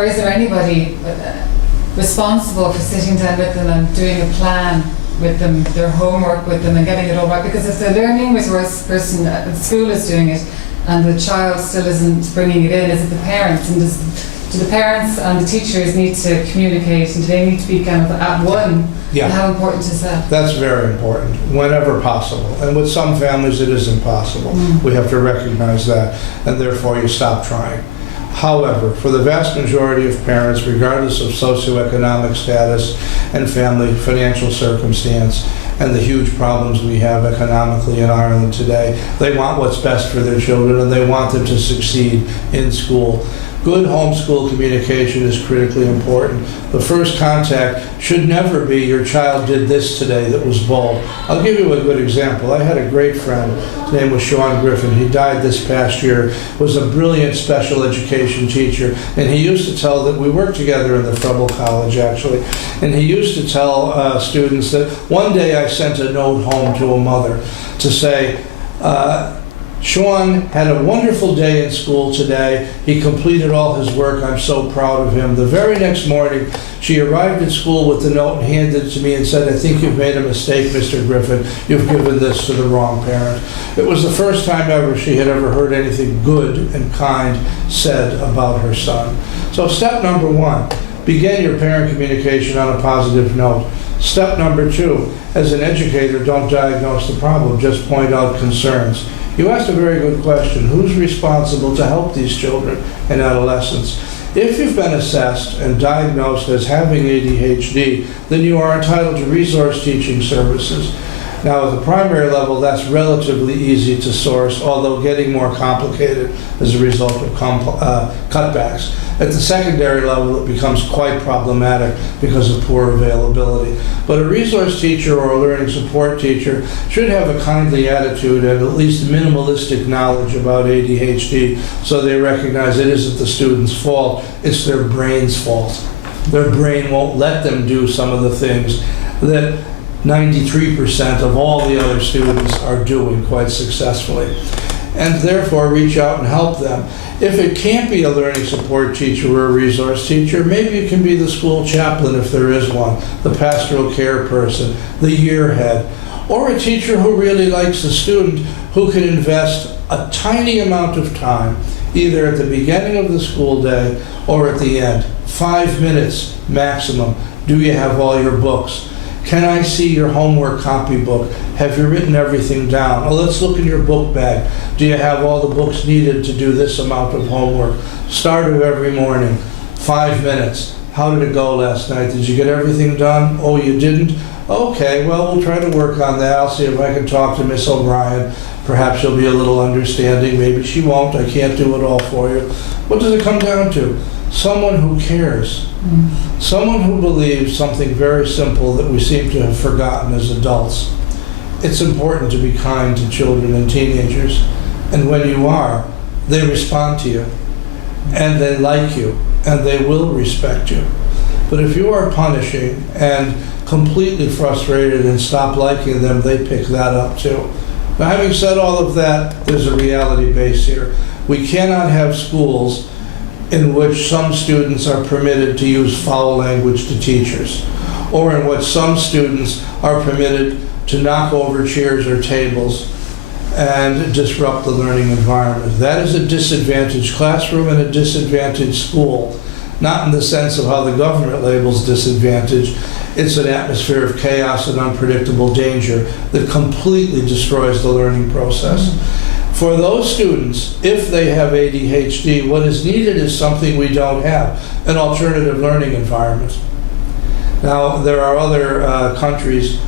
Or is there anybody responsible for sitting down with them and doing a plan with them, their homework with them and getting it all right? Because if the learning resource person at the school is doing it and the child still isn't bringing it in, is it the parents? And do the parents and the teachers need to communicate, and do they need to be kind of at one? Yeah. And how important is that? That's very important, whenever possible. And with some families, it is impossible. We have to recognize that, and therefore you stop trying. However, for the vast majority of parents, regardless of socioeconomic status and family financial circumstance, and the huge problems we have economically in Ireland today, they want what's best for their children, and they want them to succeed in school. Good homeschool communication is critically important. The first contact should never be, your child did this today that was bold. I'll give you a good example. I had a great friend, his name was Sean Griffin. He died this past year, was a brilliant special education teacher, and he used to tell that we worked together in the Preble College actually, and he used to tell students that one day I sent a note home to a mother to say, Sean had a wonderful day in school today. He completed all his work. I'm so proud of him. The very next morning, she arrived at school with the note and handed it to me and said, I think you've made a mistake, Mr. Griffin. You've given this to the wrong parent. It was the first time ever she had ever heard anything good and kind said about her son. So step number one, begin your parent communication on a positive note. Step number two, as an educator, don't diagnose the problem, just point out concerns. You asked a very good question. Who's responsible to help these children and adolescents? If you've been assessed and diagnosed as having ADHD, then you are entitled to resource teaching services. Now, at the primary level, that's relatively easy to source, although getting more complicated as a result of cutbacks. At the secondary level, it becomes quite problematic because of poor availability. But a resource teacher or a learning support teacher should have a kindly attitude and at least minimalistic knowledge about ADHD, so they recognize it isn't the student's fault, it's their brain's fault. Their brain won't let them do some of the things that 93% of all the other students are doing quite successfully, and therefore reach out and help them. If it can't be a learning support teacher or a resource teacher, maybe it can be the school chaplain if there is one, the pastoral care person, the year head, or a teacher who really likes the student who can invest a tiny amount of time, either at the beginning of the school day or at the end. 5 minutes maximum. Do you have all your books? Can I see your homework copybook? Have you written everything down? Oh, let's look in your book bag. Do you have all the books needed to do this amount of homework? Start of every morning, 5 minutes. How did it go last night? Did you get everything done? Oh, you didn't? Okay, well, we'll try to work on that. I'll see if I can talk to Miss O'Brien. Perhaps she'll be a little understanding. Maybe she won't. I can't do it all for you. What does it come down to? Someone who cares. Someone who believes something very simple that we seem to have forgotten as adults. It's important to be kind to children and teenagers, and when you are, they respond to you, and they like you, and they will respect you. But if you are punishing and completely frustrated and stop liking them, they pick that up too. Now, having said all of that, there's a reality base here. We cannot have schools in which some students are permitted to use foul language to teachers, or in which some students are permitted to knock over chairs or tables and disrupt the learning environment. That is a disadvantaged classroom and a disadvantaged school, not in the sense of how the government labels disadvantage. It's an atmosphere of chaos and unpredictable danger that completely destroys the learning process. For those students, if they have ADHD, what is needed is something we don't have, an alternative learning environment. Now, there are other countries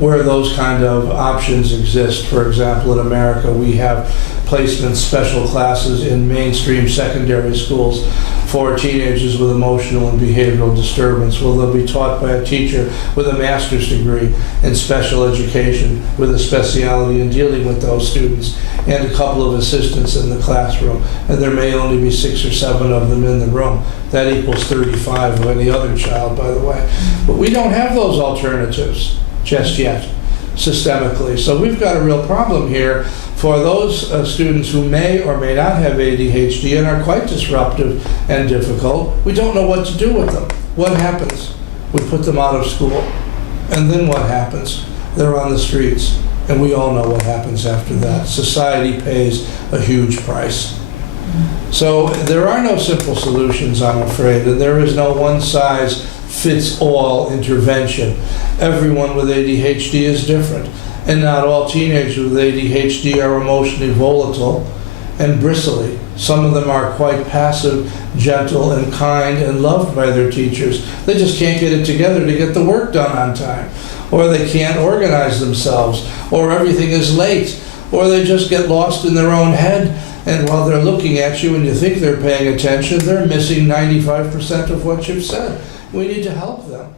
where those kind of options exist. For example, in America, we have placement special classes in mainstream secondary schools for teenagers with emotional and behavioral disturbance. Well, they'll be taught by a teacher with a master's degree in special education with a specialty in dealing with those students, and a couple of assistants in the classroom. And there may only be 6 or 7 of them in the room. That equals 35 of any other child, by the way. But we don't have those alternatives just yet, systemically. So we've got a real problem here For those students who may or may not have ADHD and are quite disruptive and difficult, we don't know what to do with them. What happens? We put them out of school. And then what happens? They're on the streets. And we all know what happens after that. Society pays a huge price. So there are no simple solutions, I'm afraid, and there is no one-size-fits-all intervention. Everyone with ADHD is different, and not all teenagers with ADHD are emotionally volatile and bristly. Some of them are quite passive, gentle, and kind, and loved by their teachers. They just can't get it together to get the work done on time, or they can't organize themselves, or everything is late, or they just get lost in their own head, and while they're looking at you and you think they're paying attention, they're missing 95% of what you've said. We need to help them.